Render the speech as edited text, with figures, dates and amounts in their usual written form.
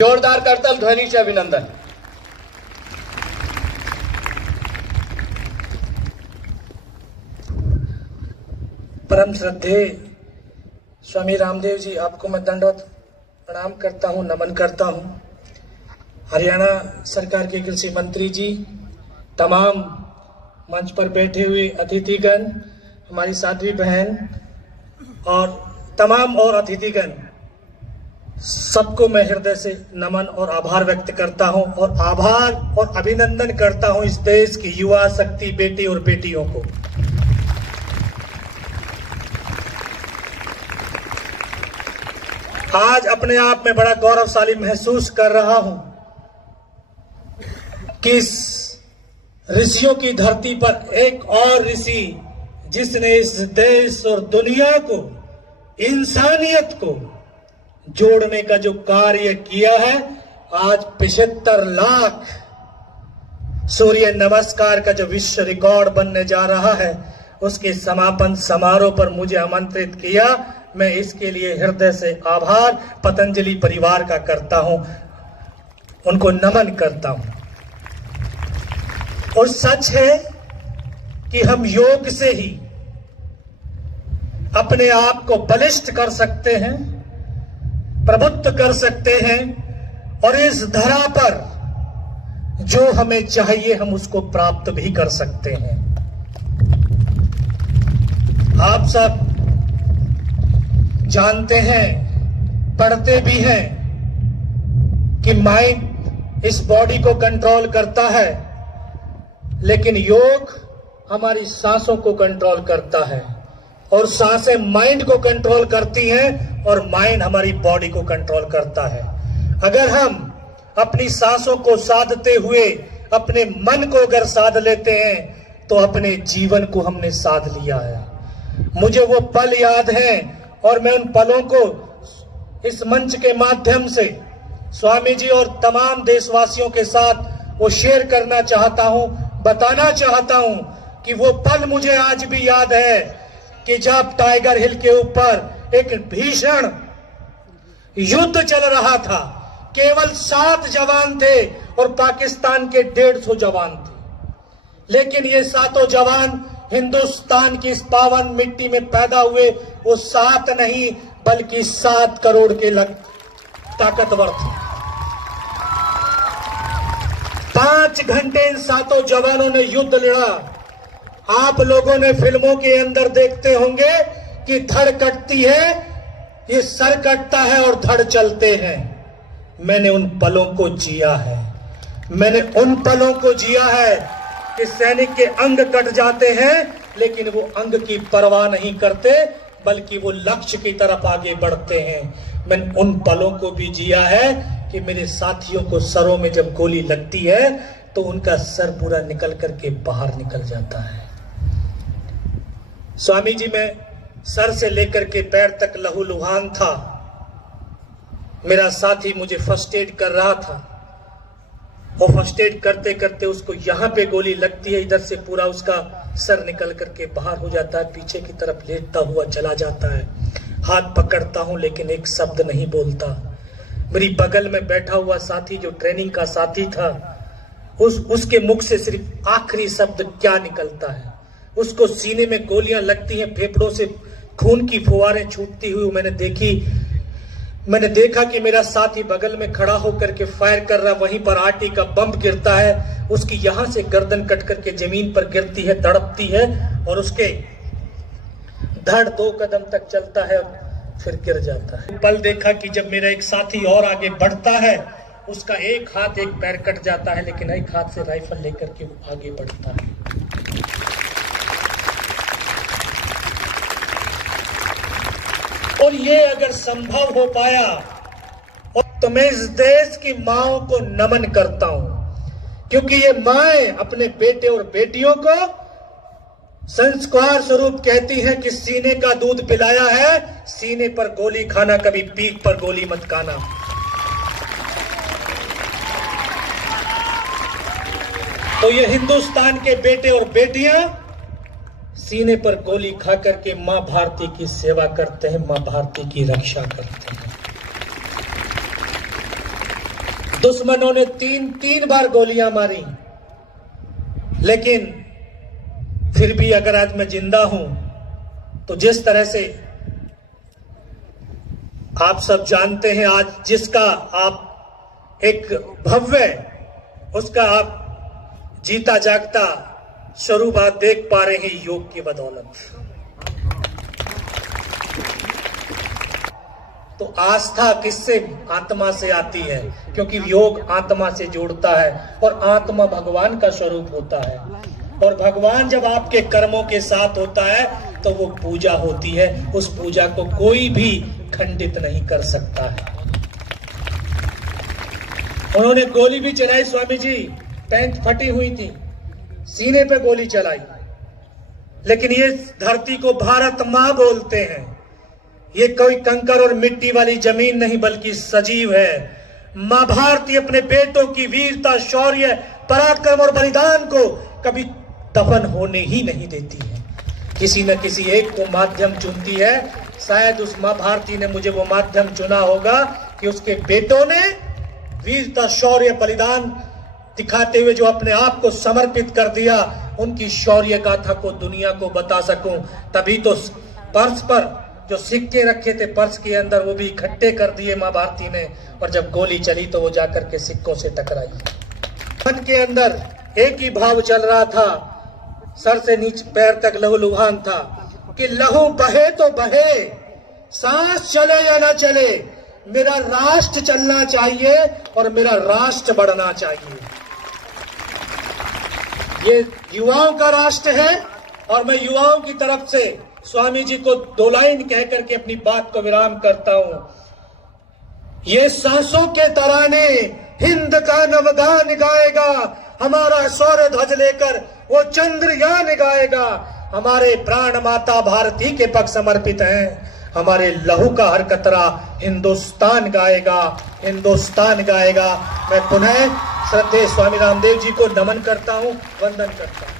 जोरदार करतल ध्वनि से अभिनंदन। परम श्रद्धेय स्वामी रामदेव जी, आपको मैं दंडवत प्रणाम करता हूं, नमन करता हूं। हरियाणा सरकार के कृषि मंत्री जी, तमाम मंच पर बैठे हुए अतिथिगण, हमारी साध्वी बहन और तमाम और अतिथिगण, सबको मैं हृदय से नमन और आभार व्यक्त करता हूं और आभार और अभिनंदन करता हूं इस देश की युवा शक्ति बेटी और बेटियों को। आज अपने आप में बड़ा गौरवशाली महसूस कर रहा हूं कि इस ऋषियों की धरती पर एक और ऋषि, जिसने इस देश और दुनिया को, इंसानियत को जोड़ने का जो कार्य किया है, आज 75 लाख सूर्य नमस्कार का जो विश्व रिकॉर्ड बनने जा रहा है, उसके समापन समारोह पर मुझे आमंत्रित किया। मैं इसके लिए हृदय से आभार पतंजलि परिवार का करता हूं, उनको नमन करता हूं। और सच है कि हम योग से ही अपने आप को बलिष्ठ कर सकते हैं, प्रबुद्ध कर सकते हैं और इस धरा पर जो हमें चाहिए हम उसको प्राप्त भी कर सकते हैं। आप सब जानते हैं, पढ़ते भी हैं कि माइंड इस बॉडी को कंट्रोल करता है, लेकिन योग हमारी सांसों को कंट्रोल करता है और सांसें माइंड को कंट्रोल करती हैं और माइंड हमारी बॉडी को कंट्रोल करता है। अगर हम अपनी सांसों को साधते हुए अपने मन को अगर साध लेते हैं तो अपने जीवन को हमने साध लिया है। मुझे वो पल याद हैं और मैं उन पलों को इस मंच के माध्यम से स्वामी जी और तमाम देशवासियों के साथ वो शेयर करना चाहता हूं, बताना चाहता हूं कि वो पल मुझे आज भी याद है कि जब टाइगर हिल के ऊपर एक भीषण युद्ध चल रहा था, केवल 7 जवान थे और पाकिस्तान के 150 जवान थे, लेकिन ये 7 जवान हिंदुस्तान की इस पावन मिट्टी में पैदा हुए। वो 7 नहीं बल्कि 7 करोड़ के ताकतवर थे। 5 घंटे इन 7 जवानों ने युद्ध लड़ा। आप लोगों ने फिल्मों के अंदर देखते होंगे कि धड़ कटती है, ये सर कटता है और धड़ चलते हैं। मैंने उन पलों को जिया है, मैंने उन पलों को जिया है कि सैनिक के अंग कट जाते हैं लेकिन वो अंग की परवाह नहीं करते, बल्कि वो लक्ष्य की तरफ आगे बढ़ते हैं। मैंने उन पलों को भी जिया है कि मेरे साथियों को सरों में जब गोली लगती है तो उनका सर पूरा निकल करके बाहर निकल जाता है। स्वामी जी, मैं सर से लेकर के पैर तक लहूलुहान था। मेरा साथी मुझे फर्स्ट एड कर रहा था और फर्स्ट एड करते करते उसको यहां पे गोली लगती है, इधर से पूरा उसका सर निकल करके बाहर हो जाता है, पीछे की तरफ लेटता हुआ चला जाता है। हाथ पकड़ता हूं लेकिन एक शब्द नहीं बोलता। मेरी बगल में बैठा हुआ साथी जो ट्रेनिंग का साथी था, उसके मुख से सिर्फ आखिरी शब्द क्या निकलता है। उसको सीने में गोलियां लगती हैं, फेफड़ों से खून की फुहारें छूटती हुई मैंने देखा कि मेरा साथी बगल में खड़ा होकर के फायर कर रहा, वहीं पर आरटी का बम गिरता है, उसकी यहां से गर्दन कट करके जमीन पर गिरती है, तड़पती है और उसके धड़ 2 कदम तक चलता है और फिर गिर जाता है। पल देखा कि जब मेरा एक साथी और आगे बढ़ता है, उसका एक हाथ एक पैर कट जाता है, लेकिन एक हाथ से राइफल लेकर के वो आगे बढ़ता है। और ये अगर संभव हो पाया, और तो मैं इस देश की माओं को नमन करता हूं, क्योंकि ये माएं अपने बेटे और बेटियों को संस्कार स्वरूप कहती हैं कि सीने का दूध पिलाया है, सीने पर गोली खाना, कभी पीठ पर गोली मत खाना। तो ये हिंदुस्तान के बेटे और बेटियां सीने पर गोली खा करके मां भारती की सेवा करते हैं, मां भारती की रक्षा करते हैं। दुश्मनों ने तीन बार गोलियां मारी, लेकिन फिर भी अगर आज मैं जिंदा हूं तो जिस तरह से आप सब जानते हैं, आज जिसका आप एक भव्य, उसका आप जीता जागता स्वरूप आप देख पा रहे हैं योग की बदौलत। तो आस्था किससे? आत्मा से आती है, क्योंकि योग आत्मा से जोड़ता है और आत्मा भगवान का स्वरूप होता है। और भगवान जब आपके कर्मों के साथ होता है तो वो पूजा होती है, उस पूजा को कोई भी खंडित नहीं कर सकता है। उन्होंने गोली भी चलाई स्वामी जी, पैंट फटी हुई थी, सीने पे गोली चलाई, लेकिन ये धरती को भारत मां बोलते हैं। ये कोई कंकर और मिट्टी वाली जमीन नहीं, बल्कि सजीव है। मां भारती अपने बेटों की वीरता, शौर्य, पराक्रम और बलिदान को कभी दफन होने ही नहीं देती है। किसी न किसी एक को माध्यम चुनती है। शायद उस मां भारती ने मुझे वो माध्यम चुना होगा कि उसके बेटों ने वीरता, शौर्य, बलिदान दिखाते हुए जो अपने आप को समर्पित कर दिया, उनकी शौर्य गाथा को दुनिया को बता सकूं। तभी तो पर्स पर जो सिक्के रखे थे पर्स के अंदर, वो भी इकट्ठे कर दिए मां भारती ने, और जब गोली चली तो वो जाकर के सिक्कों से टकराई। मन के अंदर एक ही भाव चल रहा था, सर से नीचे पैर तक लहूलुहान था कि लहू बहे तो बहे, सांस चले या ना चले, मेरा राष्ट्र चलना चाहिए और मेरा राष्ट्र बढ़ना चाहिए। ये युवाओं का राष्ट्र है और मैं युवाओं की तरफ से स्वामी जी को 2 लाइन कह करके अपनी बात को विराम करता हूं। ये सांसों के तराने हिंद का नवगान गाएगा, हमारा सौर ध्वज लेकर वो चंद्रयान गाएगा। हमारे प्राण माता भारती के पक्ष समर्पित हैं, हमारे लहू का हर कतरा हिंदुस्तान गाएगा, हिंदुस्तान गाएगा। मैं पुनः श्रद्धेय स्वामी रामदेव जी को नमन करता हूं, वंदन करता हूं।